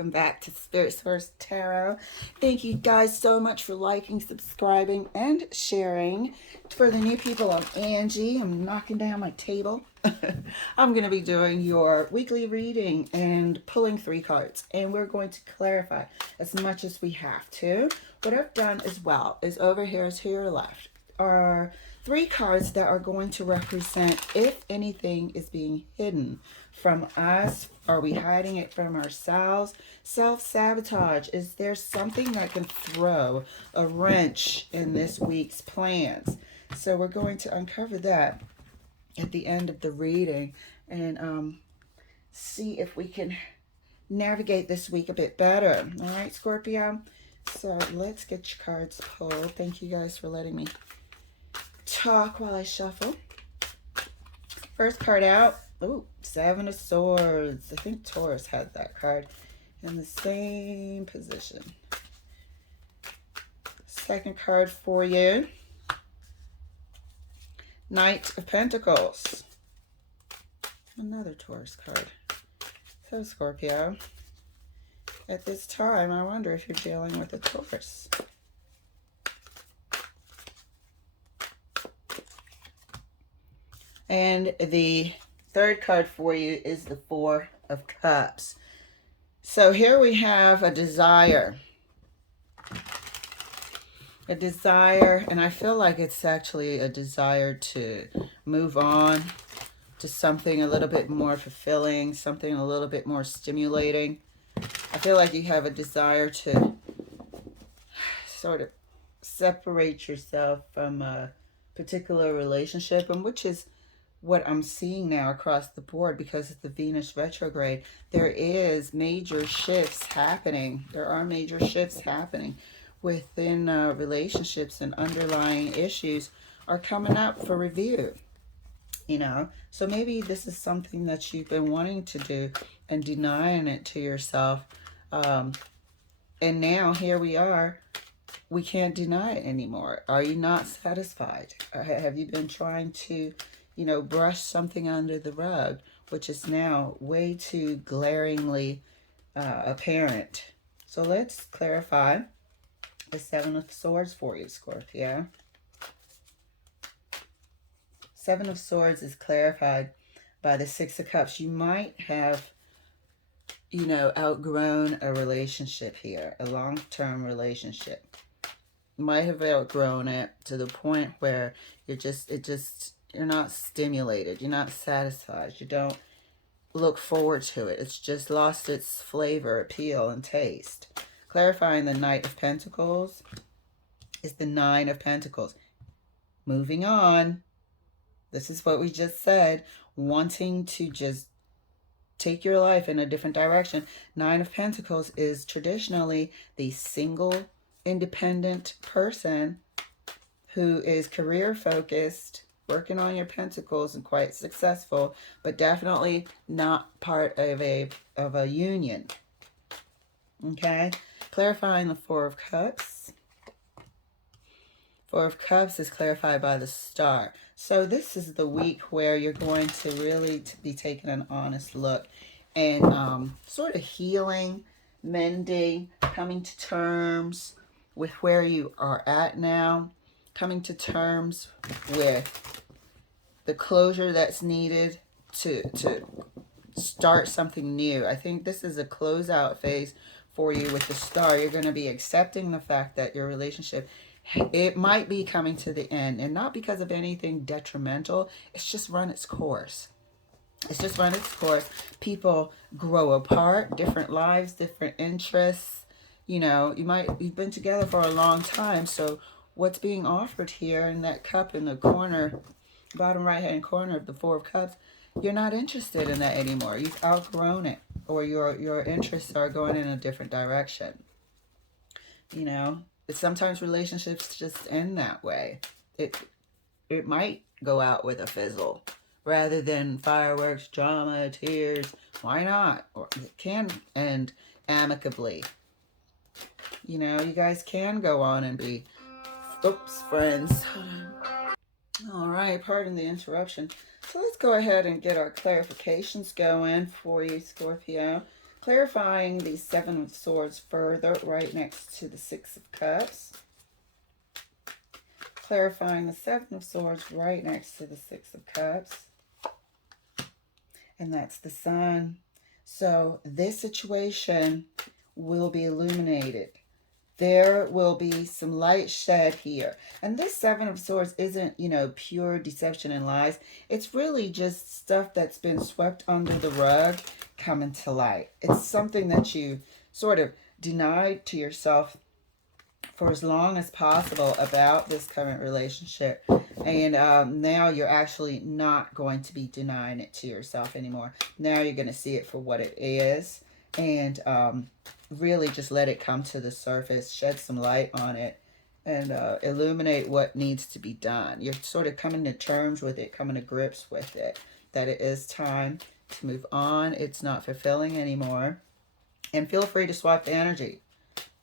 welcome back to Spirit Source Tarot. Thank you guys so much for liking, subscribing, and sharing. For the new people, I'm Angie. I'm knocking down my table. I'm going to be doing your weekly reading and pulling 3 cards, and we're going to clarify as much as we have to. What I've done as well is over here to your left are 3 cards that are going to represent if anything is being hidden from us. Are we hiding it from ourselves? Self-sabotage. Is there something that can throw a wrench in this week's plans? So we're going to uncover that at the end of the reading and see if we can navigate this week a bit better. All right, Scorpio? So let's get your cards pulled. Thank you guys for letting me talk while I shuffle. First card out. Ooh, 7 of Swords. I think Taurus had that card in the same position. Second card for you. Knight of Pentacles. Another Taurus card. So Scorpio, at this time, I wonder if you're dealing with a Taurus. And the third card for you is the 4 of Cups. So here we have a desire. A desire, and I feel like it's actually a desire to move on to something a little bit more fulfilling, something a little bit more stimulating. I feel like you have a desire to sort of separate yourself from a particular relationship, and which is what I'm seeing now across the board because of the Venus retrograde. There is major shifts happening. There are major shifts happening within relationships, and underlying issues are coming up for review. You know, so maybe this is something that you've been wanting to do and denying it to yourself. And now here we are. We can't deny it anymore. Are you not satisfied? Have you been trying to, you know, brush something under the rug, which is now way too glaringly apparent? So let's clarify the 7 of Swords for you, Scorpio. 7 of Swords is clarified by the 6 of Cups. You might have, you know, outgrown a relationship here, a long-term relationship. You might have outgrown it to the point where you're not stimulated. You're not satisfied. You don't look forward to it. It's just lost its flavor, appeal, and taste. Clarifying the Knight of Pentacles is the 9 of Pentacles. Moving on. This is what we just said. Wanting to just take your life in a different direction. 9 of Pentacles is traditionally the single, independent person who is career focused, working on your pentacles and quite successful, but definitely not part of a union. Okay? Clarifying the 4 of Cups. 4 of Cups is clarified by the Star. So this is the week where you're going to really be taking an honest look and sort of healing, mending, coming to terms with where you are at now, coming to terms with the closure that's needed to start something new. I think this is a closeout phase for you with the Star. You're going to be accepting the fact that your relationship, it might be coming to the end, and not because of anything detrimental. It's just run its course. It's just run its course. People grow apart, different lives, different interests. You know, you've been together for a long time, so what's being offered here in that cup in the corner, bottom right hand corner of the 4 of Cups, you're not interested in that anymore. You've outgrown it, or your interests are going in a different direction. You know, sometimes relationships just end that way. It might go out with a fizzle rather than fireworks, drama, tears. Why not? Or it can end amicably. You know, you guys can go on and be, friends. All right, pardon the interruption. So let's go ahead and get our clarifications going for you, Scorpio. Clarifying the Seven of Swords further, right next to the Six of Cups. Clarifying the Seven of Swords right next to the Six of Cups. And that's the Sun. So this situation will be illuminated. There will be some light shed here. And this Seven of Swords isn't, pure deception and lies. It's really just stuff that's been swept under the rug coming to light. It's something that you sort of denied to yourself for as long as possible about this current relationship. And now you're actually not going to be denying it to yourself anymore. Now you're going to see it for what it is. And really just let it come to the surface, shed some light on it, and illuminate what needs to be done. You're sort of coming to terms with it, coming to grips with it, that it is time to move on. It's not fulfilling anymore. And feel free to swap the energy.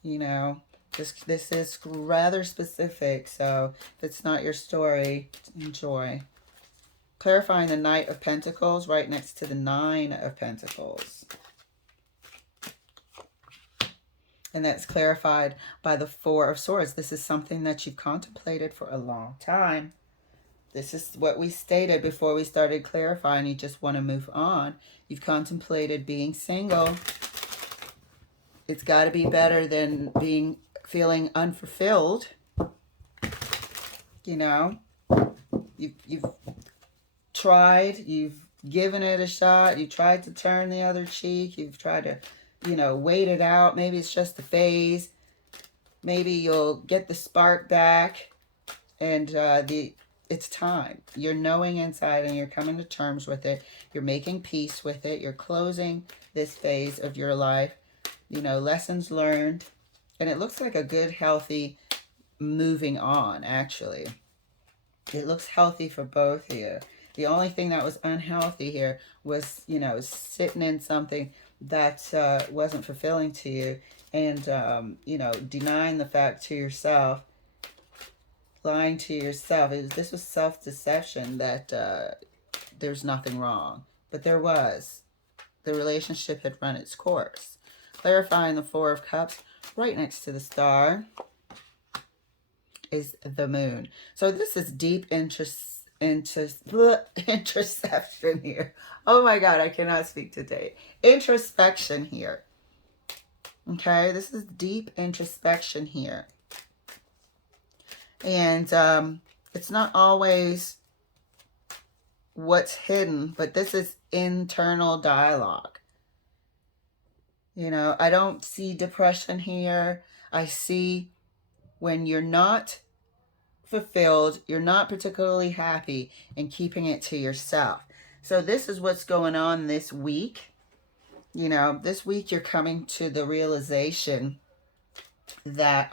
This is rather specific, so if it's not your story, enjoy. Clarifying the Knight of Pentacles right next to the Nine of Pentacles. And that's clarified by the Four of Swords. This is something that you've contemplated for a long time. This is what we stated before we started clarifying. You just want to move on. You've contemplated being single. It's got to be better than feeling unfulfilled. You've tried. You've given it a shot. You tried to turn the other cheek. You've tried to wait it out. Maybe it's just a phase. Maybe you'll get the spark back, and it's time. You're knowing inside, and you're coming to terms with it. You're making peace with it. You're closing this phase of your life. Lessons learned, and it looks like a good, healthy moving on. Actually, it looks healthy for both of you. The only thing that was unhealthy here was, sitting in something that wasn't fulfilling to you, and denying the fact to yourself, lying to yourself. This was self-deception that there's nothing wrong, but there was. The relationship had run its course. Clarifying the Four of Cups right next to the Star is the Moon. So this is deep introspection here. Oh my God, I cannot speak today. Introspection here. Okay, this is deep introspection here. And it's not always what's hidden, but this is internal dialogue. I don't see depression here. I see when you're not fulfilled, you're not particularly happy, and keeping it to yourself. So this is what's going on this week. This week you're coming to the realization that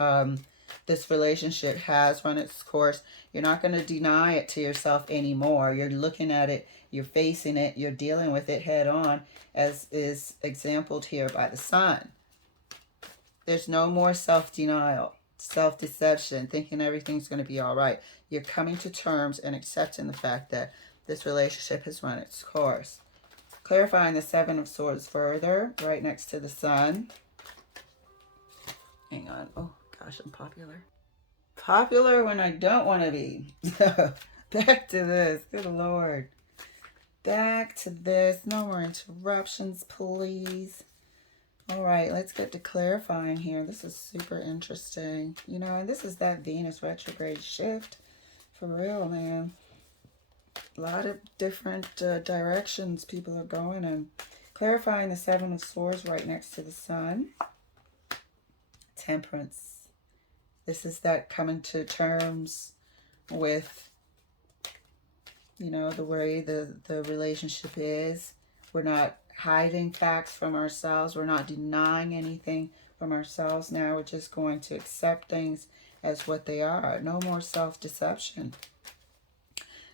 this relationship has run its course. You're not going to deny it to yourself anymore. You're looking at it, you're facing it, you're dealing with it head on, as is exampled here by the Sun. There's no more self-denial, self-deception, thinking everything's going to be all right. You're coming to terms and accepting the fact that this relationship has run its course. Clarifying the Seven of Swords further, right next to the Sun. Hang on. Oh, gosh, I'm popular. Popular when I don't want to be. Back to this. Good Lord. Back to this. No more interruptions, please. All right, let's get to clarifying here. This is super interesting. And this is that Venus retrograde shift. For real, man. A lot of different directions people are going in. Clarifying the Seven of Swords right next to the Sun. Temperance. This is that coming to terms with, the way the relationship is. We're not hiding facts from ourselves. We're not denying anything from ourselves now. We're just going to accept things as what they are. No more self-deception.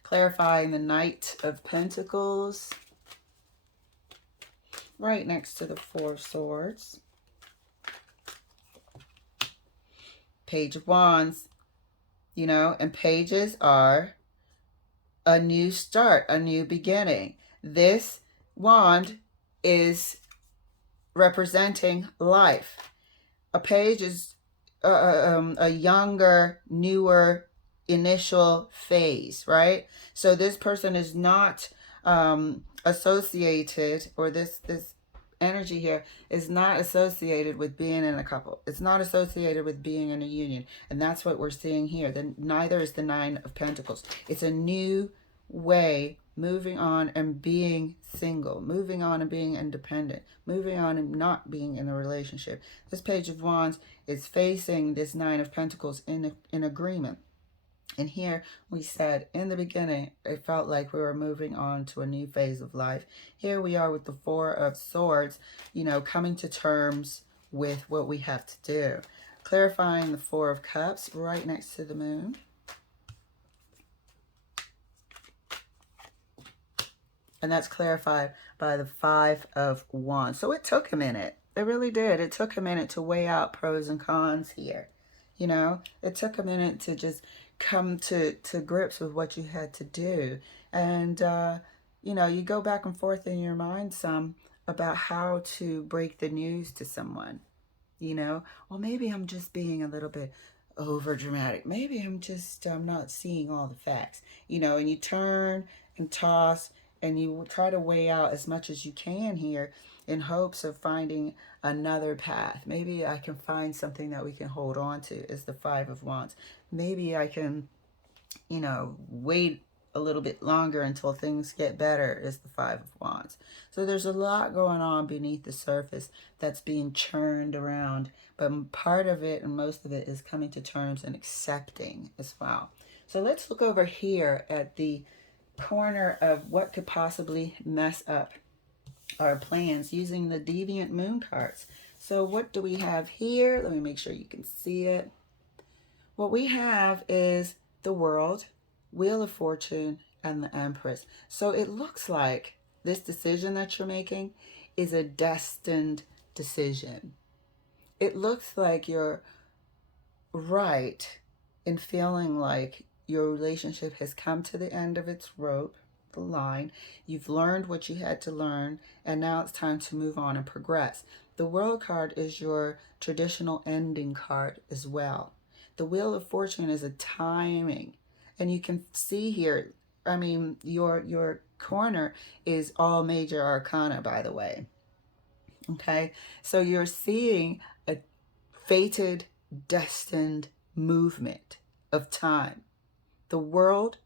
Clarifying the Knight of Pentacles right next to the Four of Swords. Page of Wands, and pages are a new start, a new beginning. This wand is representing life. A page is a younger, newer, initial phase, right? So this person is not associated, or this energy here is not associated with being in a couple. It's not associated with being in a union, and that's what we're seeing here. Then neither is the Nine of Pentacles. It's a new way, moving on and being single, moving on and being independent, moving on and not being in a relationship. This Page of Wands is facing this Nine of Pentacles in agreement. And here we said in the beginning, it felt like we were moving on to a new phase of life. Here we are with the Four of Swords, you know, coming to terms with what we have to do. Clarifying the Four of Cups right next to the Moon. And that's clarified by the Five of Wands. So it took a minute. It really did. It took a minute to weigh out pros and cons here. You know, it took a minute to just come to grips with what you had to do. And, you know, you go back and forth in your mind some about how to break the news to someone. You know, well, maybe I'm just being a little bit over dramatic. Maybe I'm not seeing all the facts, you know, and you turn and toss and you try to weigh out as much as you can here in hopes of finding another path. Maybe I can find something that we can hold on to, is the Five of Wands. Maybe I can, you know, wait a little bit longer until things get better, is the Five of Wands. So there's a lot going on beneath the surface that's being churned around, but part of it and most of it is coming to terms and accepting as well. So let's look over here at the corner of what could possibly mess up our plans using the Deviant Moon cards. So what do we have here? Let me make sure you can see it. What we have is the World, Wheel of Fortune, and the Empress. So it looks like this decision that you're making is a destined decision. It looks like you're right in feeling like your relationship has come to the end of its rope, the line. You've learned what you had to learn, and now it's time to move on and progress. The World card is your traditional ending card as well. The Wheel of Fortune is a timing. And you can see here, I mean, your corner is all major arcana, by the way. Okay, so you're seeing a fated, destined movement of time. The World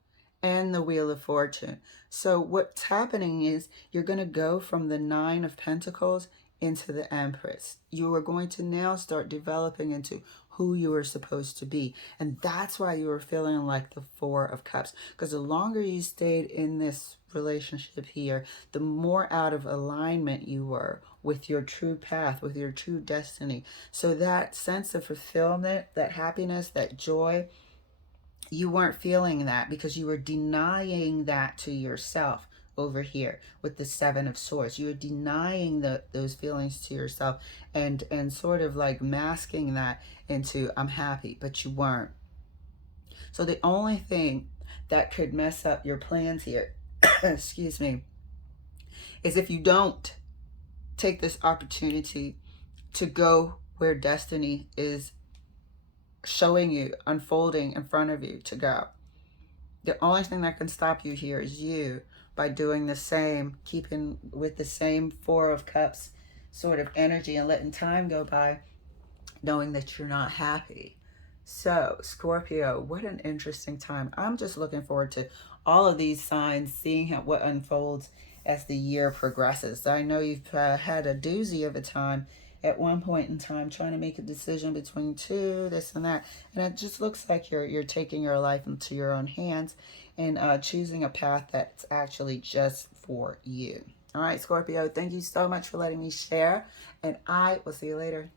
and the Wheel of Fortune. So what's happening is you're going to go from the Nine of Pentacles into the Empress. You are going to now start developing into who you are supposed to be. And that's why you were feeling like the Four of Cups. Because the longer you stayed in this relationship here, the more out of alignment you were with your true path, with your true destiny. So that sense of fulfillment, that happiness, that joy, you weren't feeling that because you were denying that to yourself over here with the Seven of Swords. You were denying those feelings to yourself and sort of like masking that into I'm happy, but you weren't. So the only thing that could mess up your plans here, excuse me, is if you don't take this opportunity to go where destiny is showing you, unfolding in front of you to go. The only thing that can stop you here is you, by doing the same, keeping with the same Four of Cups sort of energy and letting time go by, knowing that you're not happy. So, Scorpio, what an interesting time. I'm just looking forward to all of these signs, seeing what unfolds as the year progresses. I know you've had a doozy of a time at one point in time trying to make a decision between two, this and that. And it just looks like you're taking your life into your own hands and choosing a path that's actually just for you. All right, Scorpio, thank you so much for letting me share, and I will see you later.